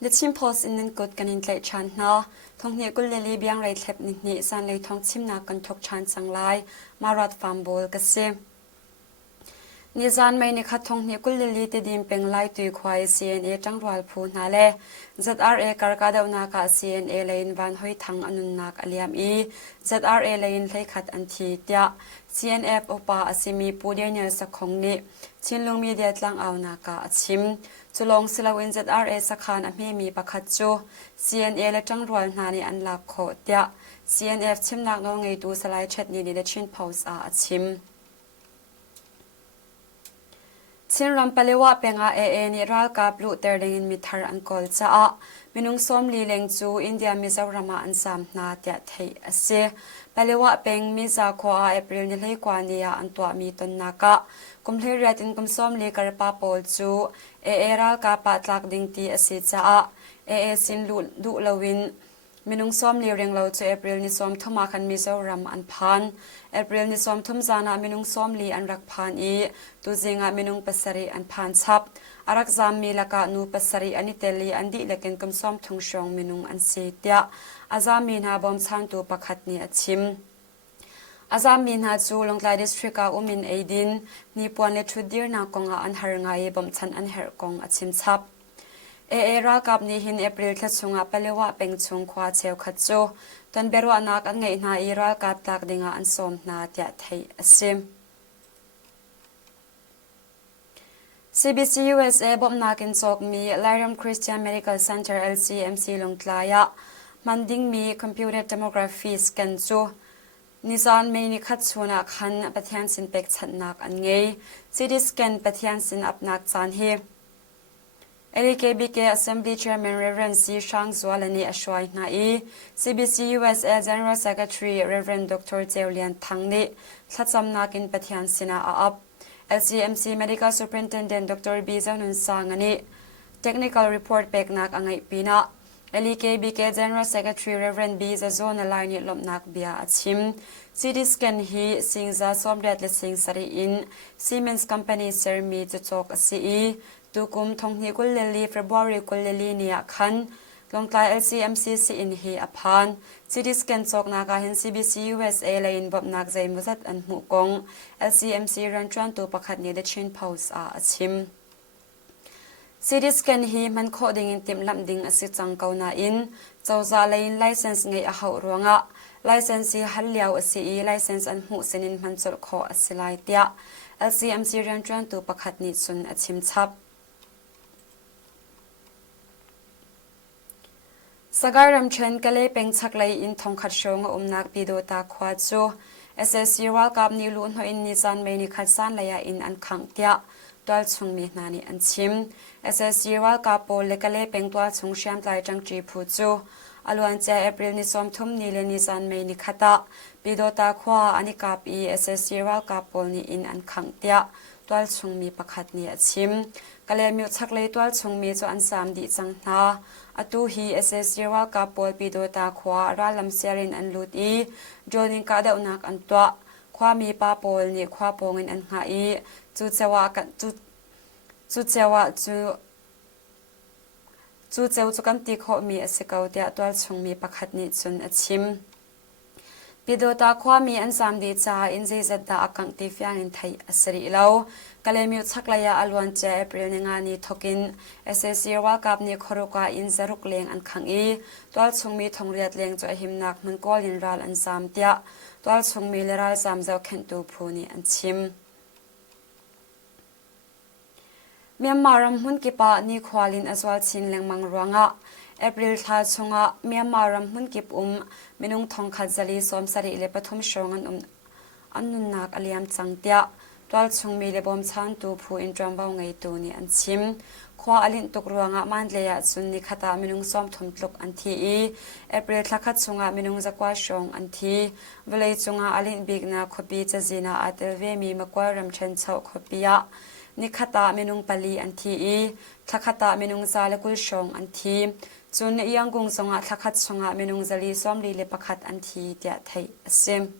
The Chimpos in the good can in late chant now, Thawngchimnak Gulili biangrethlep ni Zaanlei Thawngchimnak kan thok chan Zaanlei marat fambol kasi. Ni Zaanmei ni khat Thawngchimnak Gulili te dim peng lai tui khwai CNA tangrual phu na le ZRA karkadaw na ka CNA lain van hoi thang anun nak aliam I ZRA lain hlei khat an thi tia CNF opa asimi pudianya sakhong ni chinlung media tlang aw na ka achim chulong silawin ZRA sakhan a mi pakhat chu CNA le tangrual na ni an lak kho tia CNF chimnak no ngei tu salai chat ni le chin post a achim Chin rampalewa penga ni ral ka blu terding in mithar an kol cha a minung som li leng chu India Mizoram an sam na tia thei ase palewa peng mi za kho a April ni hlei kwa nia an twa mi ton na ka kumhlei rat in kum som li kar pa pol chu ral ka pa tlak ding ti ase cha a sin lu du lowin minung som li reng lo chu April ni som thuma khan Mizoram an phan April ni som thum zana minung som li an rak phan I tu zinga minung pasari an phan chap arak zam mi laka nu pasari ani teli andi leken kum som thung shong minung an si tia azami na bom chan tu pakhat ni achim azami na chu Longlai district a umin aidin ni puan le thudir na konga an har ngai bom chan an her kong achim chap ra kap ni hin April thachunga palewa pengchung khwa cheu khachu ton berwa nak an ngei na ira kap tak dinga an som na tia thei asim CBC USA bom nakin chok mi Lyram Christian Medical Center LCMC Longtlaya manding mi computer tomography scan chu Nizan me ni khatchuna khan pathian sin pek chatnak an ngei CT scan pathian sin apnak chan hi LKBK Assembly Chairman Reverend C. Shang Zualani Ashwai Nai, CBC USA General Secretary Reverend Dr. Zaanlei Thawngchimnak, Tlatsamnakin Pathian Sina Aap, LCMC Medical Superintendent Dr. B. Zaanlei Technical Report Peknak Angai Pina, LKBK General Secretary Reverend B. Zaanlei Lomnak Bia Achim, CT scan hi Singza Somdet Le Sing Sari in Siemens Company Sermi Tutok CE, Tukum Thawngchimnak Gulili February Gulili niya khan Longlai LCMC si in hi aphan CT scan chok na ka hin CBC USA lain bob nak zai muzat an mu kong LCMC ran chuan tu pakhat ni de chin post a achim CT scan hi man kho ding in tim lam ding asi chang ko na in chawza lain license ngei a hau ronga license hi haliau asi license an mu senin man chol kho asilai tia LCMC ran chuan tu pakhat ni chun achim chap Sagaram chen kale peng chaklai in thongkhat shong umnak pido ta khwa chu SSC World Cup ni lu no in Nizan me ni khatsan laya in an khang tia twal chung mi nani an chim SSC World Cup pol le kale peng twal chung sham tlai tang chi phu chu alwan cha April ni som thum ni le Nizan me ni khata pido ta khwa ani kap I SSC World Cup pol ni in an khang tia twal chung mi pakhat ni achim kale mi chaklai twal chung mi chu an sam di chang na atu hi SSC World Cup pol pido ta khwa ralam serin an lut I joining ka da unak an twa khwa mi pa pol ni khwa pongin an nga I chu chewa chu kan ti kho mi asikau tia twal chung mi pakhat ni chun achim pido ta khwa mi an sam di cha in zai zat da akang ti fyang in thai asari lo kalemiu chaklaya alwan cha April ninga ni thokin SSC World Cup ni khoroka in zaruk leng an khang I twal chungmi thongriat leng cho himnak man kol in ral an sam tia twal chungmi leral sam zo khen tu phuni an chim Myanmaram hun kipa ni khwalin aswal chin lengmang ruanga April tha chunga Myanmaram hun kip minung thongkhat zali somsari le pathum shongan annunnak aliam changtia twal chungmi le bom chan tu phu in trambaw ngai tu ni an chim khwa alin tuk ruanga manleya chunni khata minung som thum tluk an thi I April thakhat chunga minung zakwa shong an thi velei chunga alin bigna khopi chajina atelve mi makwaram chen chau khopia nikhata minung pali an thi I thakhata minung zalakul shong an thi chun yangung songa thakhat chunga minung zali somli le pakhat an thi tia thai asim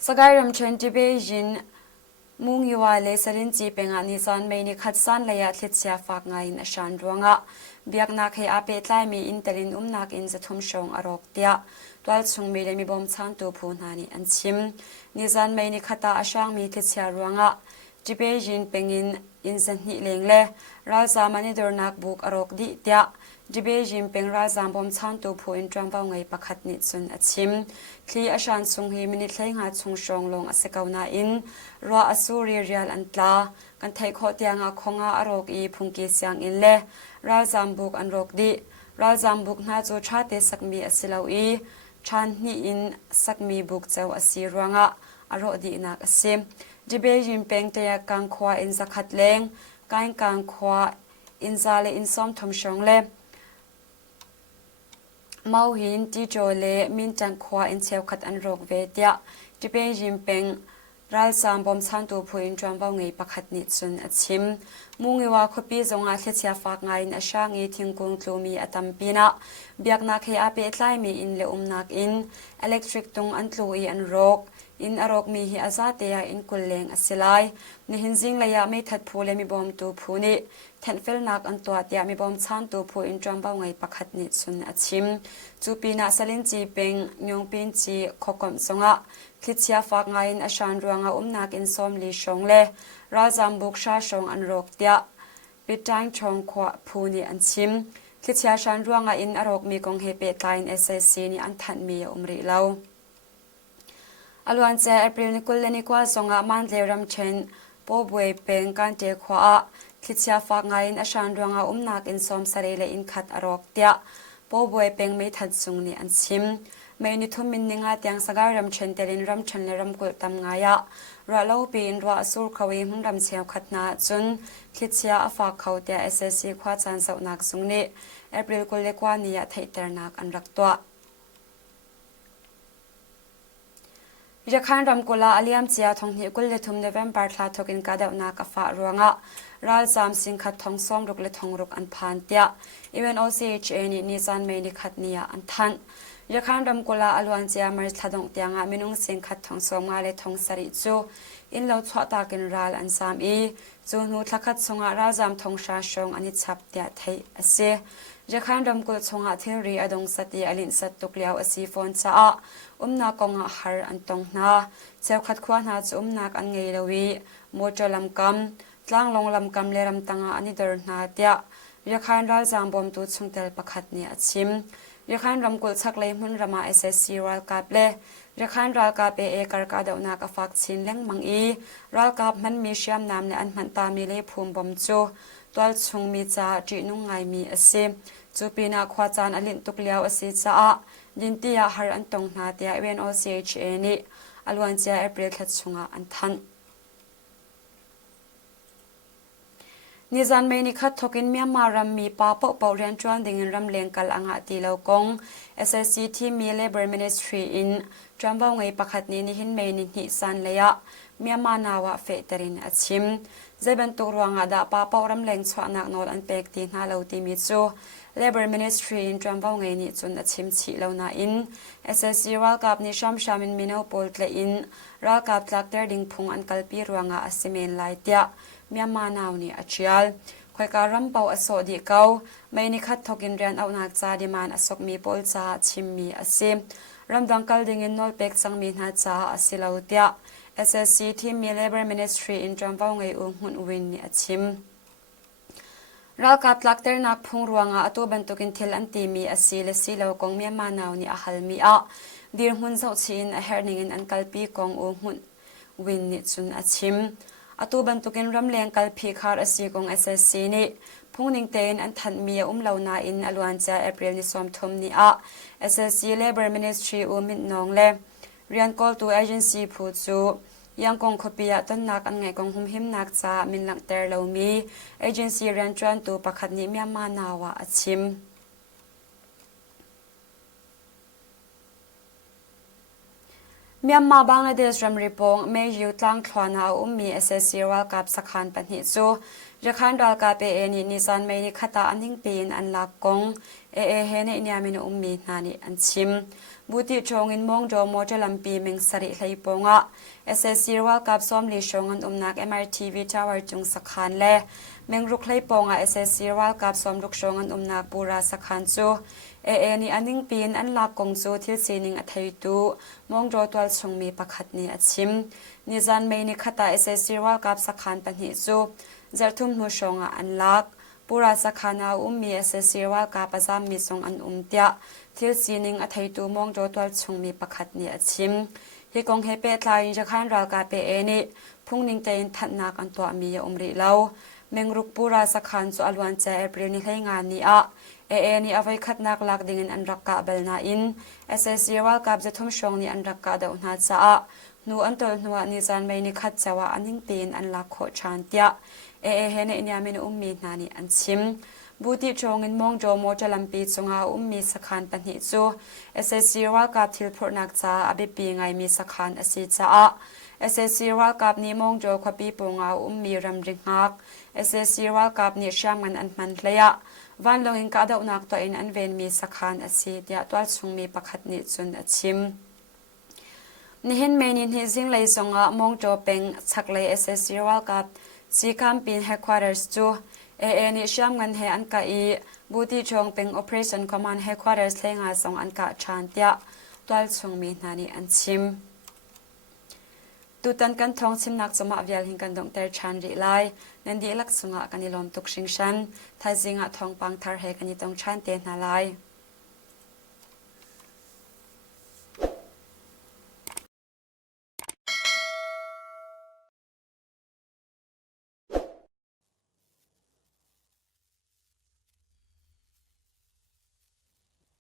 Sagairam chen Beijing มุงยวาเลสรินจีเป็งอานิซานเมนิขัดซันเลยะทิดเสียฝากไงนชันรวงะเบียกนักให้อาเปตไลมีอินเตอร์ลินนักอินจะทุ่มชงอรกเตียตัวชงมีเลมีบอมชันตัวพูนานีอันชิมนิซานเมนิขัดตาอาช่างมีทิดเสียรวงะจิเปจินเป็งอินสันนิเลงเลราซามันนิดรนักบุกอรกดิเตียจิเบจิมเป็งราซามบอมชันตัวพูอินจอมเฝ้าไงประคัดนิสุนอัชิมคลีอาชันชงฮีมินิทเลงหาชงชงลงอสกาวนาอินรัวอสูรีเรียลอันตลากันไทยโคตียงอาคงอาอรกอีพุงกีเสียงอินเลราซามบุกอันรกดิราซามบุกนาจูชาเตสักมีอสิลาวีชันนี่อินสักมีบุกเจ้าอสีรวงะอรดีนักอสิมจิเบจิมเป็งเตียกังควาอินสักขัดเลงการกังควาอินซาเลอินซอมทมชงเลเมาหินที่โจเลมินจังควาอินเชลขัดอันรกเวเตียจิเปจิมเป็งรัลซามบอมชันตัวพูอินจอมเบาไงประคัดนิสุนอัดชิมมุงว่าคบปีจงอาเสียฝากไงนอาชางีทิ้งกรุงกลูมีอัตัมปีนะเบียกนักให้อาเปตไลมีอินเลนักอินอิเล็กทริกตุงอันตลูอีอันรกอินอรกมีฮิอาซาเตียอินกุลเลงอสิไลนิหินซิงเลยะไม่ทัดพูเลมีบอมตัวพูนี่แทนเฟลนักอันตัวเตียมีบอมชันตัวพูอินจอมเบาไงประคัดนิสุนอัดชิมจูปีนาสลินจีเป็งยงปินจีขกมสงะคิดเสียฝากไงนอาชานรวงอานักอินซอมลีชงเลราซามบุกชาชงอันรกเตียปิดจางชงขวาพูนี่อันชิมคิดเสียชานรวงอินอรกมีกองเฮเปตไลน์ SSC นี่อันทันมีริเลาอลวันเจอปริลนิคุลเลนิกว่าสงะมันเลรัมเชนปอบวยเป็นการเจขวาคิดเสียฝากไงนอาชานรวงอานักอินซอมสเรเลอินขัดอรกเตียปอบวยเป็นไม่ทัดสุงนี่อันชิมไม่นิทุมินนิงาเตียงสกายรำเชนเตลินรำเชนเลรำกุลตำงายะรัวเล่าปีนรัวสูรเขาเองหุ่นรำเชียวขัดนาจุนคิดเชียฝากเขาเตีย SSC คว้าจานเสาหนักสุงนี้เอปริลกุลเล็กว่านี้ไทยเตอร์นักอันรักตัวยาคันรำกุลาอเลียมเจียทองหิกุลเลทุมเนเวมบาร์ทลาทกินกาเดวนักฟ้ารัวงะรัลซามสิงขัดทองซ้อมรุกเลทองรุกอันพันเตียอีเวนโอซีเอชเอนี่นิซันเมนิขัดนี้อันทันยาคันรำกุลาอลวันเจียมาริทดงเตียงะมินุงสิงขัดทองซ้อมงาเลทองสริจูอินเลวทวตากินรัลอันสามอีจูนูทักขัดสงะราซามทองชาชงอันนิชับเตียไทยอเซยาคันรำกุลสงะเทนรีอดงสติอลินสัตตุกเลียวอสีฟอนจ้านักองหารอันตงนาเจ้าขัดขวานหาจุนักอันไงลวีโมจลำกำตลางลงลำกำเลรำตังอันนี้เดินนาเตียยาคันรัลจางบอมตุชงเตลประคัดเนี่ยชิมยาคันรำกุลชักเลยมุนรมา SSC รัลกาบเลยาคันรัลกาบกรกาเดวนักฟักชินเล้งมังอีรัลกาบมันมีเชียมน้ำในอันมันตามีเลภูมิบอมจูตัวชงมีจ่าจีนุ่งไงมีอสิจูปีนาขวาจานอลินตุกเลียวอสิจ่าดินตียาหาอันตงนาเตียเวนโอซีเอชเอนี่อลวันเจียเอปริลทัดชงอันทันนิจันเมนิขัดทกินเมียมารัมมีป้าปกเป่าเรียนจวนดิ่งรัมเลงกัลอังอาตีเลวกง SSC ที่มี Labor Ministry in จำว่าไงประคัดนี้นิหินเมนิหิสันเลยะเมียมานาวะเฟตรินอัชิมเจบันตุรวงอาดาป้าเป่ารัมเลงสวนักโนดอันเป็กตีนาเลวตีมิจู Labor Ministry in จำว่าไงนี่จุนอัชิมชีเลวนาอิน SSC รัลกับนิชามชามินมินเอาโพลเลอินรัลกับลักเตอร์ดิ่งพุงอันกัลปีรวงอาอสิเมนไลเตียเมียมานาวนี่อาชีลคอยการรำเป่าอโศดีเกาไม่นิคัดทกินเรียนเอาหนักจาดิมานอโศกมีโพลจาชิมมีอสิมรำดังกัลดิ่งอินนอลเป็กสังมีนาจาอสิลาวเตีย SSC ที่มี Labor Ministry in จำว่าไงหุ่นวินนี่อาชิมรัลกับลักเตอร์นักพุงรวงอาตัวบรรทุกินเทลอันตีมีอสิเลสิลาวกงเมียมานาวนี่อาฮัลมีอาดีร์หุ่นเจ้าชินเฮร์นิงอินอันกัลปีกงหุ่นวินนี่จุนอาชิมอตัวบรรทุกินรำเลียงกัลพีคาร์อสีกง SSC นี่พุ่งนิ่งเตนอันทันมีเหลานาอินอลวันเจาเอปริลนิสอมทมนี่SSC Labor Ministry มิดนองเลเรียนกอลตัวเอเจนซี่ผู้จูยังคงคบียต้นนักอันไงกงหุมหิมนักจามินหลังเตอร์เลวมีเอเจนซี่เรียนจวนตัวประคัดนี้เมียมานาวะชิมเมียนมาบังกลาเทศรำริปงเมยูตั้งคลานามี SSC รัลกับสักขันปัญหิจู จะขันดอลกาเปเอนี่นิสันไม่นิขตาอันทิ้งปีนอันลักกงเอเฮเนอินยามินมีนานิอันชิมบุติชงอินมงโจโมเจลัมปีเมงสริไหลปงะ SSC ว่ากับซ้อมลีชงอันนัก MRTV Tower จุงสักขันเล่เมงรุกไหลปงะ SSC ว่ากับซ้อมรุกชงอันนักปูราสักขันจูเอนี่อันทิ้งปีนอันลักกงจูทิลซีนิงอัทยตูมงโจตัวชงมีประคัดนี่อัชิมนิสันไม่นิขตา SSC ว่ากับสักขันปัญหิจูจะทุ่มหัวชงอันลักปุราสักขานามีเอเสเซียว่ากาปซามีทรงอันเตียทิลซีนิงอัทยตูมองโจตัวชงมีประคัดเนียชิมฮิกงเฮเปตลายจะขันรากาเปเอนิพุ่งนิงเตนทัดนักอันตัวมีริเลาเมงรุกปุราสักขันสุอลวันเจเอปรินิให้งานนี้เอนี่เอาไว้ขัดนักลักดิ่งอันรักกาเบลนาอินเอเสเซียว่ากาจะทุ่มชงนี่อันรักกาเดาหน้าจ้านูอันตัวนัวนิจานไม่นิขัดเจว่าอันหิงปีนอันลักโคชานเตียเฮเนอินยามินมีนานิอันชิมบูติชงอินมองโจโมจลัมปีจงอามีสักขันปัญหิจูเอเสซีว่ากาทิลพรนักจ้าอบิปีไงมีสักขันอสิจ้าเอเสซีว่ากาบนี้มองโจขบีปงอามีรำริงหักเอเสซีว่ากาบนี้ช่างมันอันมันเลยะวันลงอินกาดอุนักตัวอินอันเวนมีสักขันอสิเดียตัวชงมีประคัดนิจุนอชิมนี่เห็นเมนินฮิซิงเลยจงอามองโจเป็นชักเลยเอเสซีว่ากาบซีคัมปีนเฮดควอเตอร์สจูนี่ช่างมันเฮอันกาอีบูติชงเป็น Operation Command Headquarters เลงาสองอันกาชานเตียตัวชงมีนานีอันชิมตุตันกันทองชิมนักสมาวิลหิงกันดงเตอร์ชันริไลนันดีลักษณะกันนิลอมตุกชิงชันทายจิงะทองปังทาร์เฮกันนิตงชันเตนาไล